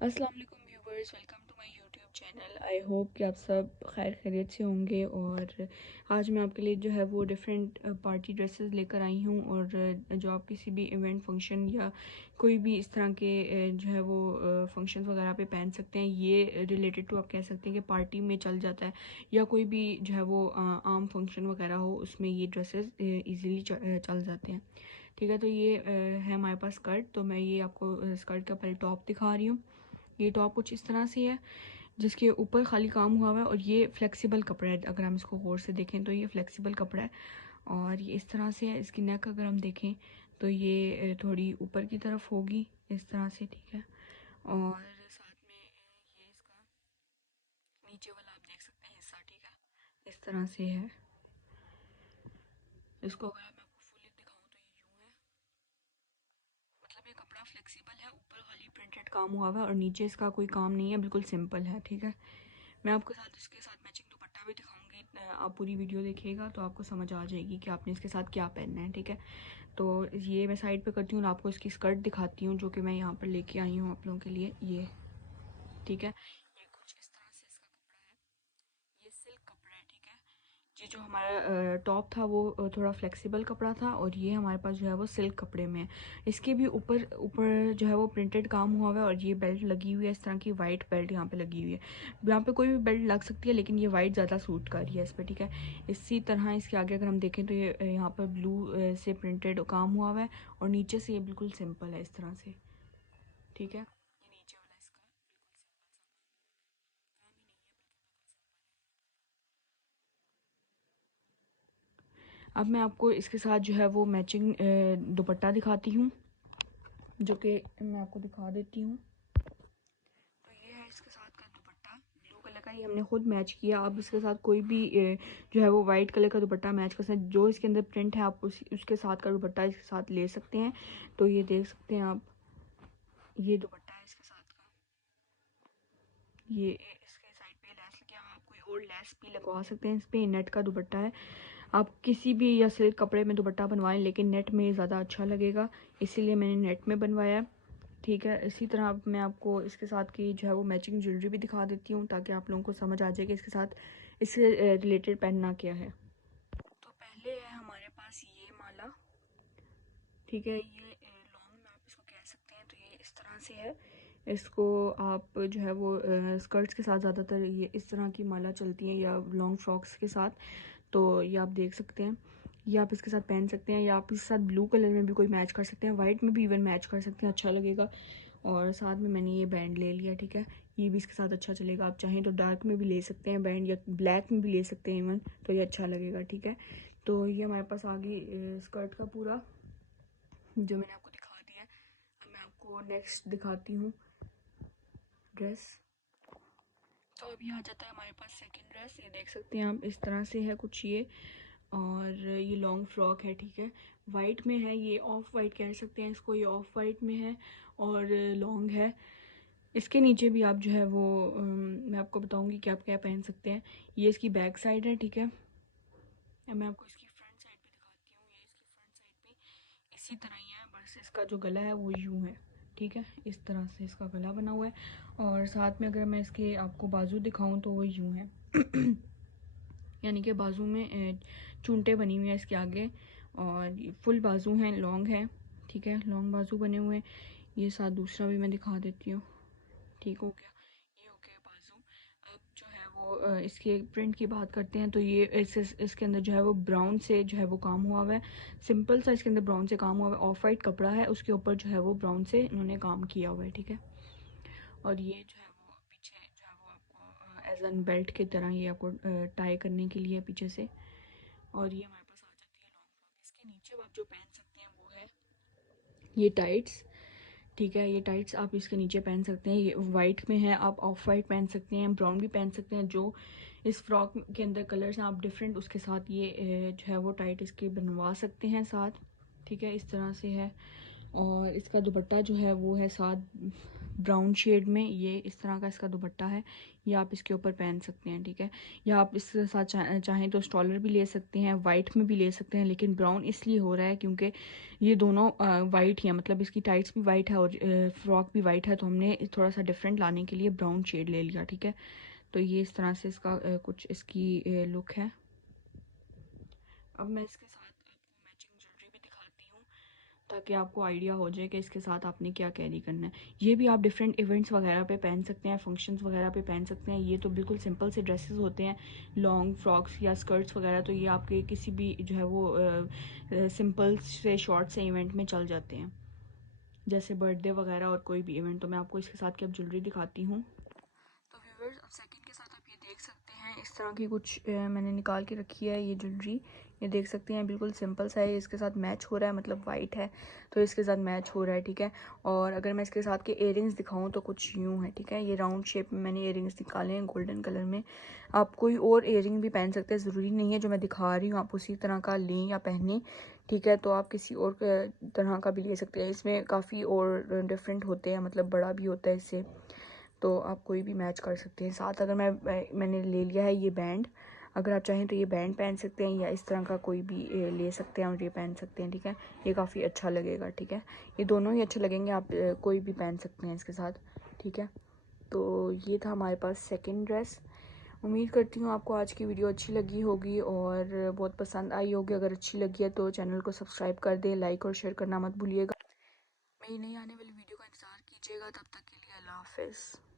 अस्सलाम वालेकुम viewers, welcome to my YouTube channel. I hope कि आप सब खैर खैरियत से होंगे। और आज मैं आपके लिए जो है वो डिफरेंट पार्टी ड्रेसेस लेकर आई हूँ। और जो आप किसी भी इवेंट फंक्शन या कोई भी इस तरह के जो है वो फंक्शंस वगैरह पे पहन सकते हैं। ये रिलेटेड टू आप कह सकते हैं कि पार्टी में चल जाता है, या कोई भी जो है वो आम फंक्शन वगैरह हो उसमें ये ड्रेसेस ईज़िली चल जाते हैं। ठीक है, तो ये है हमारे पास स्कर्ट। तो मैं ये आपको स्कर्ट का पहले टॉप दिखा रही हूँ। ये टॉप कुछ इस तरह से है, जिसके ऊपर खाली काम हुआ हुआ है, और ये फ्लेक्सिबल कपड़ा है। अगर हम इसको गौर से देखें तो ये फ्लेक्सिबल कपड़ा है, और ये इस तरह से है। इसकी नेक अगर हम देखें तो ये थोड़ी ऊपर की तरफ होगी इस तरह से। ठीक है, और साथ में ये इसका नीचे वाला आप देख सकते हैं हिस्सा। ठीक है, इस तरह से है। इसको अगर मैं आपको फुल दिखाऊं तो ये यूं है। मतलब ये कपड़ा फ्लेक्सिबल है, ऊपर खाली प्रिंटेड काम हुआ हुआ है और नीचे इसका कोई काम नहीं है, बिल्कुल सिंपल है। ठीक है, मैं आपके साथ इसके साथ मैचिंग दुपट्टा भी दिखाऊंगी। आप पूरी वीडियो देखिएगा तो आपको समझ आ जाएगी कि आपने इसके साथ क्या पहनना है। ठीक है, तो ये मैं साइड पे करती हूँ और आपको इसकी स्कर्ट दिखाती हूँ, जो कि मैं यहाँ पर लेके आई हूँ आप लोगों के लिए। ये ठीक है, ये कुछ इस तरह से इसका कपड़ा है। ये सिल्क कपड़ा है। ठीक है, ये जो हमारा टॉप था वो थोड़ा फ्लेक्सिबल कपड़ा था, और ये हमारे पास जो है वो सिल्क कपड़े में है। इसके भी ऊपर ऊपर जो है वो प्रिंटेड काम हुआ हुआ है, और ये बेल्ट लगी हुई है इस तरह की, वाइट बेल्ट यहाँ पे लगी हुई है। यहाँ पे कोई भी बेल्ट लग सकती है, लेकिन ये वाइट ज़्यादा सूट कर रही है इस पर। ठीक है, इसी तरह इसके आगे अगर हम देखें तो ये यहाँ पर ब्लू से प्रिंटेड काम हुआ हुआ है, और नीचे से ये बिल्कुल सिंपल है इस तरह से। ठीक है, ये नीचे वाला इसका बिल्कुल सिंपल सा काम ही नहीं है, बल्कि बिल्कुल सिंपल है। अब मैं आपको इसके साथ जो है वो मैचिंग दुपट्टा दिखाती हूँ, जो कि मैं आपको दिखा देती हूँ। तो ये है इसके साथ का दुपट्टा, ब्लू कलर का, ये हमने खुद मैच किया। आप इसके साथ कोई भी जो है वो वाइट कलर का दुपट्टा मैच कर सकते हैं। जो इसके अंदर प्रिंट है आप उसके साथ का दुपट्टा इसके साथ ले सकते हैं। तो ये देख सकते हैं आप, ये दुपट्टा है इसके साथ का। ये इसके साइड पे लेस लगे, आप कोई और लेस भी लगवा सकते हैं। इस पे नेट का दुपट्टा है। आप किसी भी या सिल्क कपड़े में दुपट्टा बनवाएं, लेकिन नेट में ज़्यादा अच्छा लगेगा, इसीलिए मैंने नेट में बनवाया। ठीक है, इसी तरह अब मैं आपको इसके साथ की जो है वो मैचिंग ज्वेलरी भी दिखा देती हूँ, ताकि आप लोगों को समझ आ जाए कि इसके साथ इससे रिलेटेड पहनना क्या है। तो पहले है हमारे पास ये माला। ठीक है, ये लॉन्ग में आप इसको कह सकते हैं। तो ये इस तरह से है। इसको आप जो है वो स्कर्ट्स के साथ ज़्यादातर ये इस तरह की माला चलती है, या लॉन्ग फ्रॉक्स के साथ। तो ये आप देख सकते हैं, ये आप इसके साथ पहन सकते हैं, या आप इसके साथ ब्लू कलर में भी कोई मैच कर सकते हैं, वाइट में भी इवन मैच कर सकते हैं, अच्छा लगेगा। और साथ में मैंने ये बैंड ले लिया। ठीक है, ये भी इसके साथ अच्छा चलेगा। आप चाहें तो डार्क में भी ले सकते हैं बैंड, या ब्लैक में भी ले सकते हैं इवन, तो ये अच्छा लगेगा। ठीक है, तो ये हमारे पास आगे स्कर्ट का पूरा जो मैंने आपको दिखा दिया है। अब मैं आपको नेक्स्ट दिखाती हूँ ड्रेस। तो अभी आ जाता है हमारे पास सेकंड ड्रेस। ये देख सकते हैं आप, इस तरह से है कुछ ये, और ये लॉन्ग फ्रॉक है। ठीक है, वाइट में है, ये ऑफ वाइट कह सकते हैं इसको, ये ऑफ वाइट में है और लॉन्ग है। इसके नीचे भी आप जो है वो मैं आपको बताऊंगी कि आप क्या पहन सकते हैं। ये इसकी बैक साइड है। ठीक है, अब मैं आपको इसकी फ्रंट साइड भी दिखाती हूँ। ये इसकी फ्रंट साइड भी इसी तरह ही है, बस इसका जो गला है वो यूं है। ठीक है, इस तरह से इसका गला बना हुआ है, और साथ में अगर मैं इसके आपको बाजू दिखाऊं तो वो यूं है। यानी कि बाजू में चूंटे बनी हुई है इसके आगे, और फुल बाजू हैं, लॉन्ग है। ठीक है, लॉन्ग बाजू बने हुए हैं। ये साथ दूसरा भी मैं दिखा देती हूँ। ठीक हो गया, ये हो गया बाजू। अब जो है वो इसके प्रिंट की बात करते हैं। तो ये इसके अंदर जो है वो ब्राउन से जो है वो काम हुआ हुआ है, सिंपल सा इसके अंदर ब्राउन से काम हुआ हुआ है। ऑफ वाइट कपड़ा है, उसके ऊपर जो है वो ब्राउन से इन्होंने काम किया हुआ है। ठीक है, और ये जो है वो पीछे जो है वो आपको एज एन बेल्ट की तरह ये आपको टाई करने के लिए पीछे से। और ये हमारे पास आ जाती है लॉन्ग फ्रॉक। इसके नीचे आप जो पहन सकते हैं वो है ये टाइट्स। ठीक है, ये टाइट्स आप इसके नीचे पहन सकते हैं। ये वाइट में है, आप ऑफ वाइट पहन सकते हैं, ब्राउन भी पहन सकते हैं। जो इस फ्रॉक के अंदर कलर्स हैं आप डिफरेंट, उसके साथ ये जो है वो टाइट इसके बनवा सकते हैं साथ। ठीक है, इस तरह से है। और इसका दुपट्टा जो है वो है साथ ब्राउन शेड में। ये इस तरह का इसका दुपट्टा है, ये आप इसके ऊपर पहन सकते हैं, ठीक है। या आप इसके साथ चाहें तो स्टॉलर भी ले सकते हैं, वाइट में भी ले सकते हैं, लेकिन ब्राउन इसलिए हो रहा है क्योंकि ये दोनों वाइट ही है, मतलब इसकी टाइट्स भी वाइट है और फ्रॉक भी वाइट है, तो हमने थोड़ा सा डिफरेंट लाने के लिए ब्राउन शेड ले लिया, ठीक है। तो ये इस तरह से इसका कुछ इसकी लुक है। अब मैं इसके साथ आपको मैचिंग ज्वेलरी भी दिखाती हूँ ताकि आपको आइडिया हो जाए कि इसके साथ आपने क्या कैरी करना है। ये भी आप डिफरेंट इवेंट्स वगैरह पे पहन सकते हैं, फंक्शंस वगैरह पे पहन सकते हैं। ये तो बिल्कुल सिंपल से ड्रेसेस होते हैं, लॉन्ग फ्रॉक्स या स्कर्ट्स वगैरह, तो ये आपके किसी भी जो है वो सिंपल से शॉर्ट से इवेंट में चल जाते हैं, जैसे बर्थडे वगैरह और कोई भी इवेंट। तो मैं आपको इसके साथ की अब ज्वेलरी दिखाती हूँ। तो व्यूअर्स, अब सेकंड के साथ आप ये देख सकते हैं, इस तरह की कुछ मैंने निकाल के रखी है ये ज्वेलरी। ये देख सकते हैं बिल्कुल सिंपल सा है, इसके साथ मैच हो रहा है, मतलब वाइट है तो इसके साथ मैच हो रहा है, ठीक है। और अगर मैं इसके साथ के इयररिंग्स दिखाऊं तो कुछ यूँ है, ठीक है। ये राउंड शेप में मैंने इयररिंग्स निकाले हैं गोल्डन कलर में। आप कोई और इयररिंग भी पहन सकते हैं, ज़रूरी नहीं है जो मैं दिखा रही हूँ आप उसी तरह का लें या पहनें, ठीक है। तो आप किसी और तरह का भी ले सकते हैं, इसमें काफ़ी और डिफरेंट होते हैं, मतलब बड़ा भी होता है इससे, तो आप कोई भी मैच कर सकते हैं। साथ अगर मैंने ले लिया है ये बैंड, अगर आप चाहें तो ये बैंड पहन सकते हैं या इस तरह का कोई भी ले सकते हैं और ये पहन सकते हैं, ठीक है। ये काफ़ी अच्छा लगेगा, ठीक है। ये दोनों ही अच्छे लगेंगे, आप कोई भी पहन सकते हैं इसके साथ, ठीक है। तो ये था हमारे पास सेकंड ड्रेस। उम्मीद करती हूँ आपको आज की वीडियो अच्छी लगी होगी और बहुत पसंद आई होगी। अगर अच्छी लगी है तो चैनल को सब्सक्राइब कर दें, लाइक और शेयर करना मत भूलिएगा। मेरी नई आने वाली वीडियो का इंतज़ार कीजिएगा। तब तक के लिए अल्लाह हाफिज़।